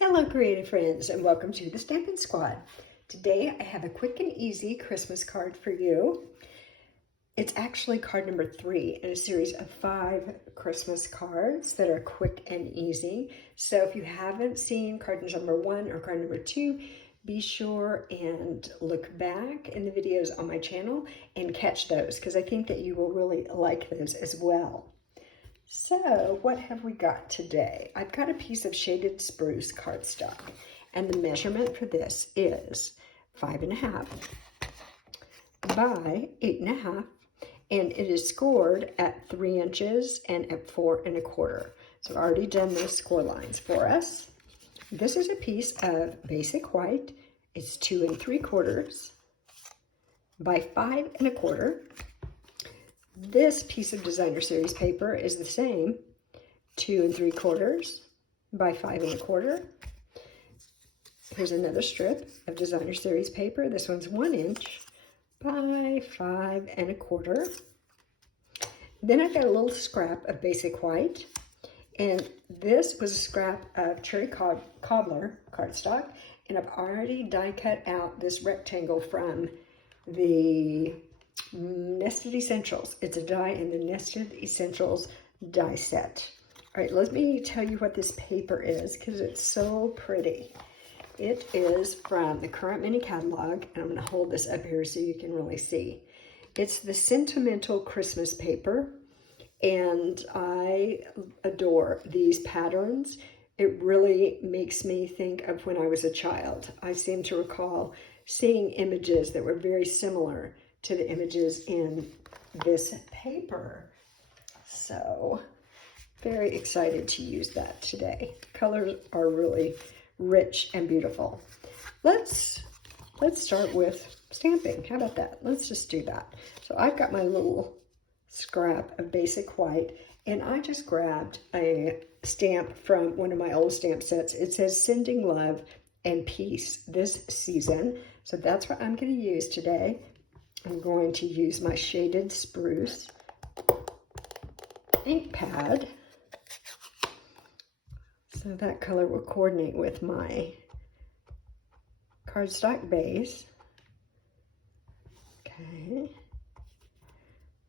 Hello creative friends and welcome to the Stampin' Squad. Today I have a quick and easy Christmas card for you. It's actually card number 3 in a series of 5 Christmas cards that are quick and easy. So if you haven't seen card number 1 or card number 2, be sure and look back in the videos on my channel and catch those because I think that you will really like those as well. So what have we got today? I've got a piece of shaded spruce cardstock, and the measurement for this is 5.5 by 8.5, and it is scored at 3 inches and at 4 1/4. So I've already done those score lines for us. This is a piece of basic white. It's 2 3/4 by 5 1/4. This piece of designer series paper is the same, 2 3/4 by 5 1/4. Here's another strip of designer series paper. This one's 1 inch by 5 1/4. Then I've got a little scrap of basic white, and this was a scrap of cherry cobbler cardstock, and I've already die cut out this rectangle from the Nested Essentials. It's a die in the Nested Essentials die set. All right, let me tell you what this paper is because it's so pretty. It is from the current mini catalog, and I'm going to hold this up here so you can really see. It's the Sentimental Christmas paper, and I adore these patterns. It really makes me think of when I was a child. I seem to recall seeing images that were very similar to the images in this paper. So very excited to use that today. Colors are really rich and beautiful. Let's start with stamping. How about that? Let's just do that. So I've got my little scrap of basic white, and I just grabbed a stamp from one of my old stamp sets. It says Sending Love and Peace this season. So that's what I'm going to use today. I'm going to use my shaded spruce ink pad. So that color will coordinate with my cardstock base. Okay.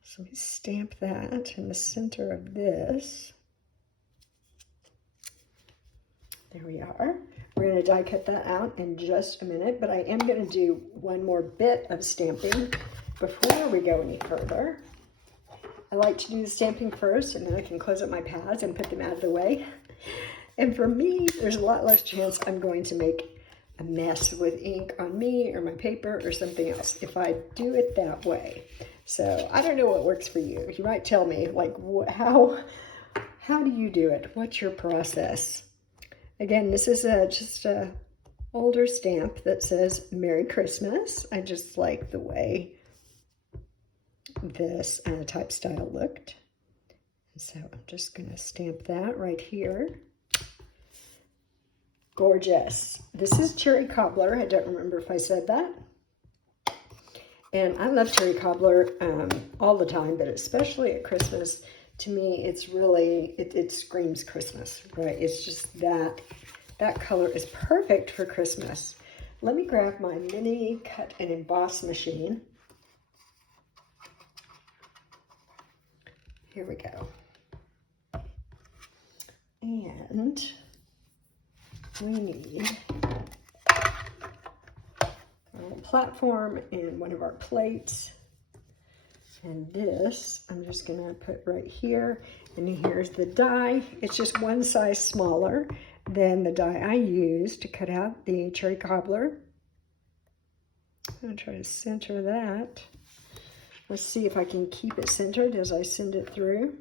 So we stamp that in the center of this. There we are. We're going to die cut that out in just a minute, but I am going to do one more bit of stamping before we go any further. I like to do the stamping first, and then I can close up my pads and put them out of the way. And for me, there's a lot less chance I'm going to make a mess with ink on me or my paper or something else if I do it that way. So I don't know what works for you. You might tell me, like, how do you do it? What's your process? Again, this is just a older stamp that says Merry Christmas. I just like the way this type style looked. So I'm just going to stamp that right here. Gorgeous. This is cherry cobbler. I don't remember if I said that. And I love cherry cobbler all the time, but especially at Christmas. To me, it's really, it screams Christmas, right? It's just that color is perfect for Christmas. Let me grab my mini cut and emboss machine. Here we go. And we need a platform and one of our plates. And this, I'm just going to put right here. And here's the die. It's just one size smaller than the die I used to cut out the cherry cobbler. I'm going to try to center that. Let's see if I can keep it centered as I send it through.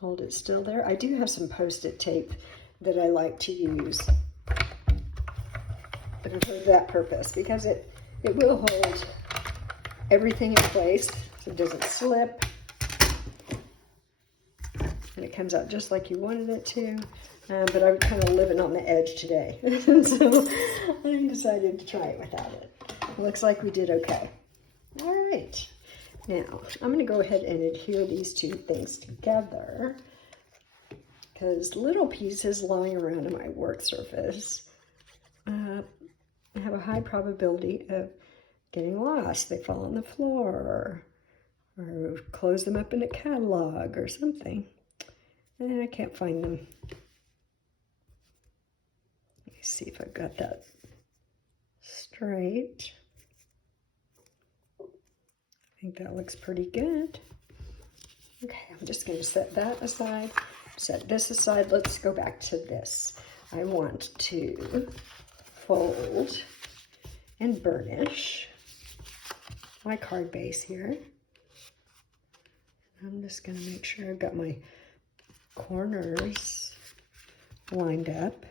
Hold it still there. I do have some Post-it tape that I like to use for that purpose because it will hold everything in place so it doesn't slip. And it comes out just like you wanted it to. But I'm kind of living on the edge today. So I decided to try it without it. Looks like we did okay. All right. Now, I'm going to go ahead and adhere these two things together because little pieces lying around on my work surface have a high probability of getting lost. They fall on the floor or close them up in a catalog or something. And I can't find them. Let me see if I've got that straight. I think that looks pretty good. Okay, I'm just going to set that aside, set this aside. Let's go back to this. I want to fold and burnish my card base here. I'm just going to make sure I've got my corners lined up.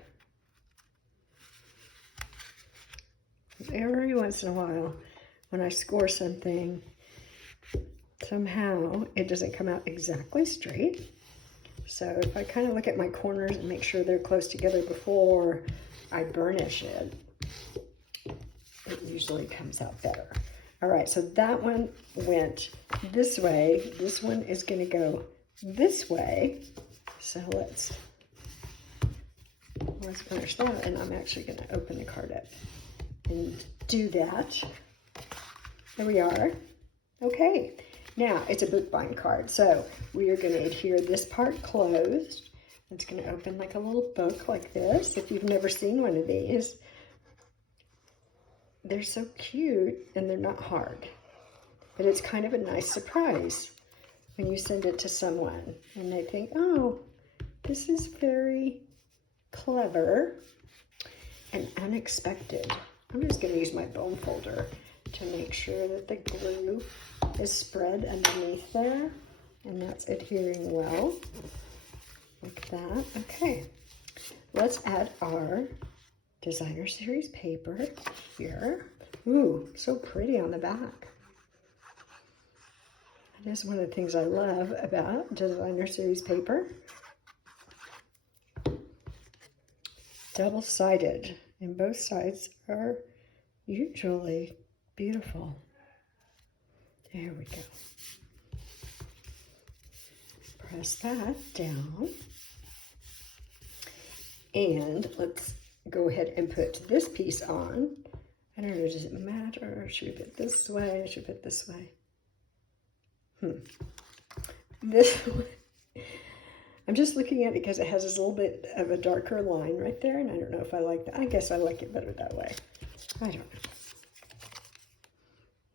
Every once in a while, when I score something, somehow it doesn't come out exactly straight. So if I kind of look at my corners and make sure they're close together before I burnish it, it usually comes out better. All right, so that one went this way. This one is going to go this way. So let's burnish that, and I'm actually going to open the card up and do that. There we are. Okay, now it's a bookbind card, so we are going to adhere this part closed. It's going to open like a little book like this. If you've never seen one of these, they're so cute and they're not hard. But it's kind of a nice surprise when you send it to someone and they think, oh, this is very clever and unexpected. I'm just going to use my bone folder to make sure that the glue is spread underneath there, and that's adhering well, like that. Okay, let's add our designer series paper here. Ooh, so pretty on the back. That is one of the things I love about designer series paper. Double-sided, and both sides are usually beautiful. There we go. Press that down. And let's go ahead and put this piece on. I don't know, does it matter? Should we put it this way? Should we put it this way? This way. I'm just looking at it because it has this little bit of a darker line right there, and I don't know if I like that. I guess I like it better that way. I don't know.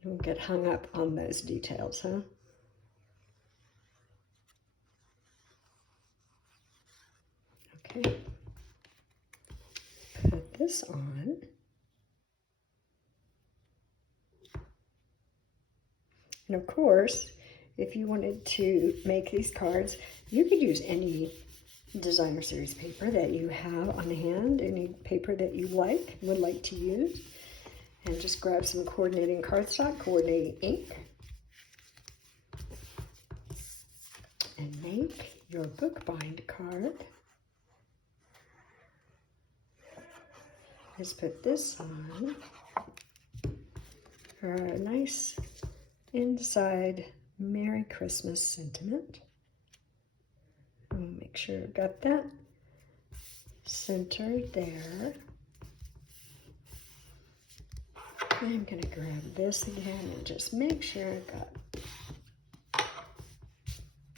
Don't get hung up on those details, huh? Okay. Put this on. And of course, if you wanted to make these cards, you could use any designer series paper that you have on hand, any paper that you would like to use, and just grab some coordinating cardstock, coordinating ink, and make your bookbind card. Let's put this on for a nice inside Merry Christmas sentiment. Make sure I've got that centered there. I'm going to grab this again and just make sure I've got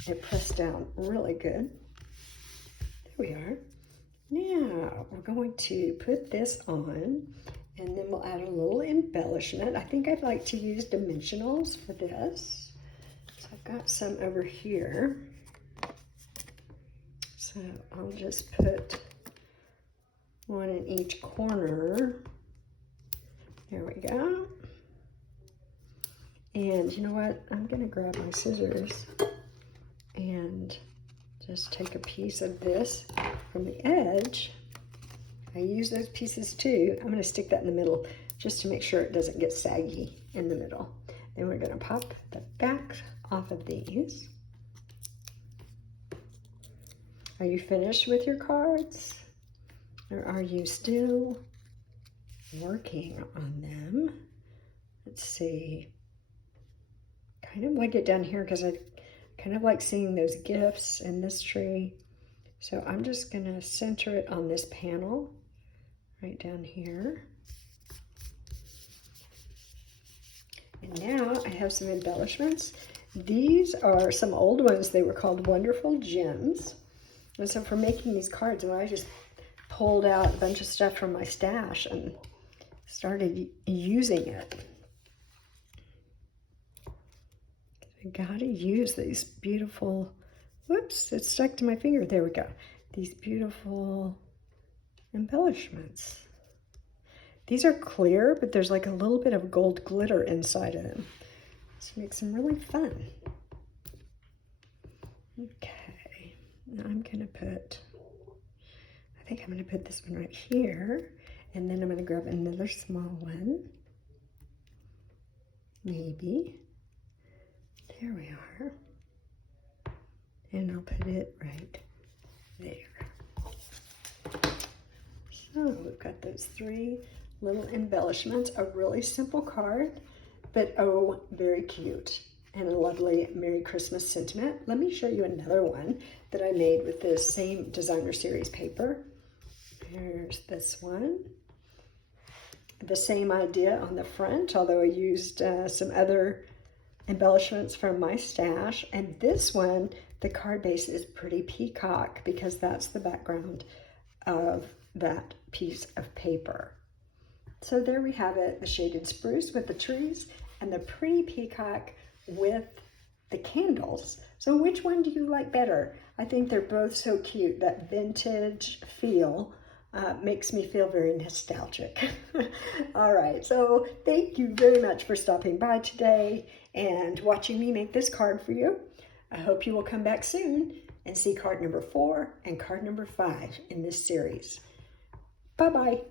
it pressed down really good. There we are. Now we're going to put this on, and then we'll add a little embellishment. I think I'd like to use dimensionals for this. So I've got some over here. So I'll just put one in each corner. There we go. And you know what? I'm going to grab my scissors and just take a piece of this from the edge. I use those pieces too. I'm going to stick that in the middle just to make sure it doesn't get saggy in the middle. Then we're going to pop the back off of these. Are you finished with your cards? Or are you still working on them? Let's see. Kind of like it down here because I kind of like seeing those gifts in this tree. So I'm just going to center it on this panel right down here. And now I have some embellishments. These are some old ones. They were called Wonderful Gems. And so for making these cards, well, I just pulled out a bunch of stuff from my stash and started using it. I gotta use these beautiful, whoops, it stuck to my finger. There we go. These beautiful embellishments. These are clear, but there's like a little bit of gold glitter inside of them. This makes them really fun. Okay, now I'm gonna put, I think I'm gonna put this one right here, and then I'm gonna grab another small one. Maybe. There we are. And I'll put it right there. So we've got those three little embellishments, a really simple card, but oh, very cute, and a lovely Merry Christmas sentiment. Let me show you another one that I made with this same designer series paper. Here's this one. The same idea on the front, although I used some other embellishments from my stash. And this one, the card base is pretty peacock because that's the background of that piece of paper. So there we have it, the shaded spruce with the trees and the pretty peacock with the candles. So which one do you like better? I think they're both so cute. That vintage feel makes me feel very nostalgic. All right, so thank you very much for stopping by today and watching me make this card for you. I hope you will come back soon and see card number 4 and card number 5 in this series. Bye-bye.